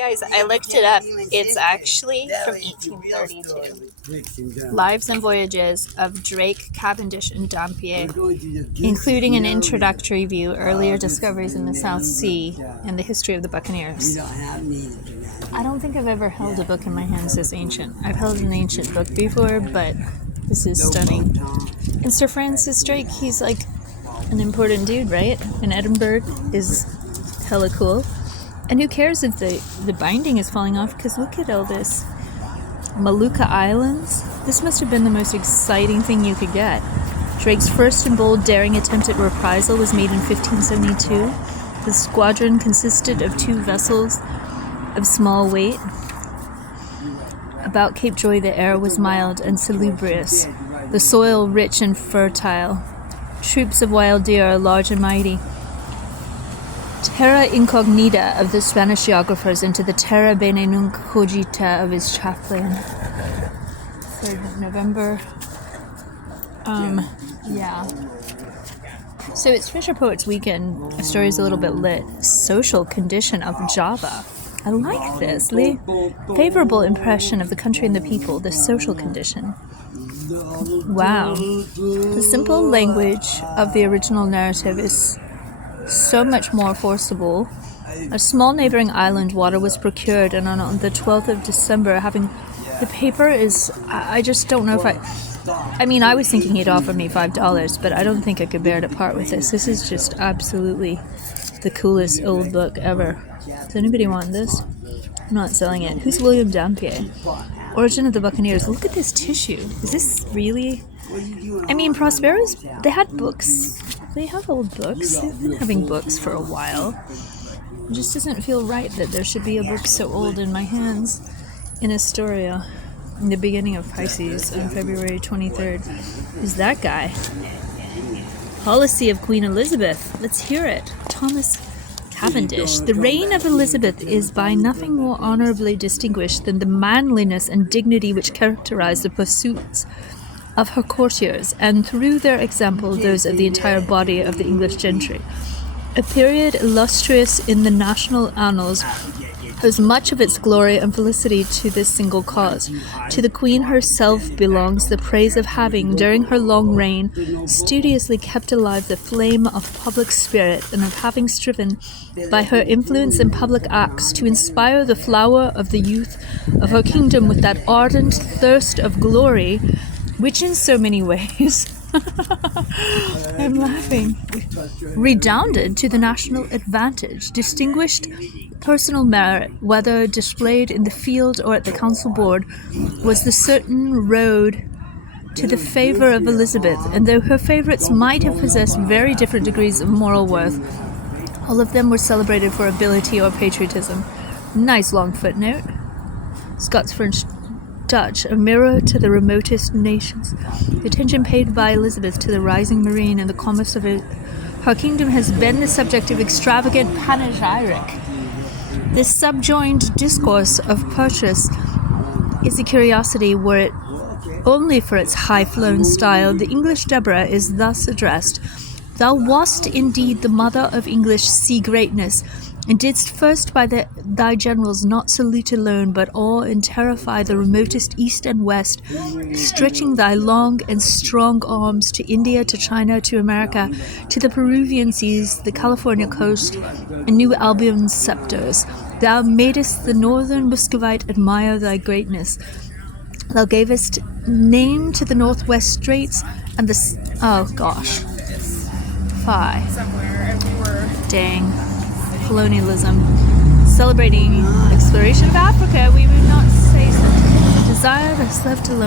Guys, I looked it up. It's actually from 1832. Lives and Voyages of Drake, Cavendish, and Dampier, including an introductory view, earlier discoveries in the South Sea, and the history of the Buccaneers. I don't think I've ever held a book in my hands this ancient. I've held an ancient book before, but this is stunning. And Sir Francis Drake, he's like an important dude, right? And Edinburgh is hella cool. And who cares if the binding is falling off, because look at all this. Molucca Islands. This must have been the most exciting thing you could get. Drake's first and bold daring attempt at reprisal was made in 1572. The squadron consisted of 2 vessels of small weight. About Cape Joy the air was mild and salubrious, the soil rich and fertile. Troops of wild deer are large and mighty. Terra incognita of the Spanish geographers into the terra bene nunc cogita of his chaplain. 3rd of November. Yeah. So it's Fisher Poets Weekend. A story's a little bit lit. Social condition of Java. I like this. Favorable impression of the country and the people. The social condition. Wow. The simple language of the original narrative is so much more forcible. A small neighboring island water was procured, and on the 12th of December, having the paper is, I just don't know if I mean, I was thinking he'd offer me $5, but I don't think I could bear to part with this. This is just absolutely the coolest old book ever. Does anybody want this? I'm not selling it. Who's William Dampier? Origin of the Buccaneers. Look at this tissue. Is this really... I mean, Prospero's, they had books. They have old books. They've been having books for a while. It just doesn't feel right that there should be a book so old in my hands in Astoria in the beginning of Pisces on February 23rd. Who's that guy? Policy of Queen Elizabeth. Let's hear it. Thomas Cavendish. The reign of Elizabeth is by nothing more honourably distinguished than the manliness and dignity which characterise the pursuits of her courtiers, and through their example those of the entire body of the English gentry. A period illustrious in the national annals owes much of its glory and felicity to this single cause. To the Queen herself belongs the praise of having, during her long reign, studiously kept alive the flame of public spirit, and of having striven, by her influence and public acts, to inspire the flower of the youth of her kingdom with that ardent thirst of glory, which in so many ways, I'm laughing, redounded to the national advantage. Distinguished personal merit, whether displayed in the field or at the council board, was the certain road to the favour of Elizabeth, and though her favourites might have possessed very different degrees of moral worth, all of them were celebrated for ability or patriotism. Nice long footnote. Scots, French, Dutch, a mirror to the remotest nations. The attention paid by Elizabeth to the rising marine and the commerce of her kingdom has been the subject of extravagant panegyric. This subjoined discourse of purchase is a curiosity were it only for its high-flown style. The English Deborah is thus addressed: Thou wast indeed the mother of English sea greatness, and didst first by thy generals not salute alone, but awe and terrify the remotest east and west, stretching thy long and strong arms to India, to China, to America, to the Peruvian seas, the California coast, and New Albion's scepters. Thou madest the northern Muscovite admire thy greatness. Thou gavest name to the northwest straits and the... Oh, gosh. Dang. Colonialism. Celebrating exploration of Africa, we would not say such. Desire that's left alone.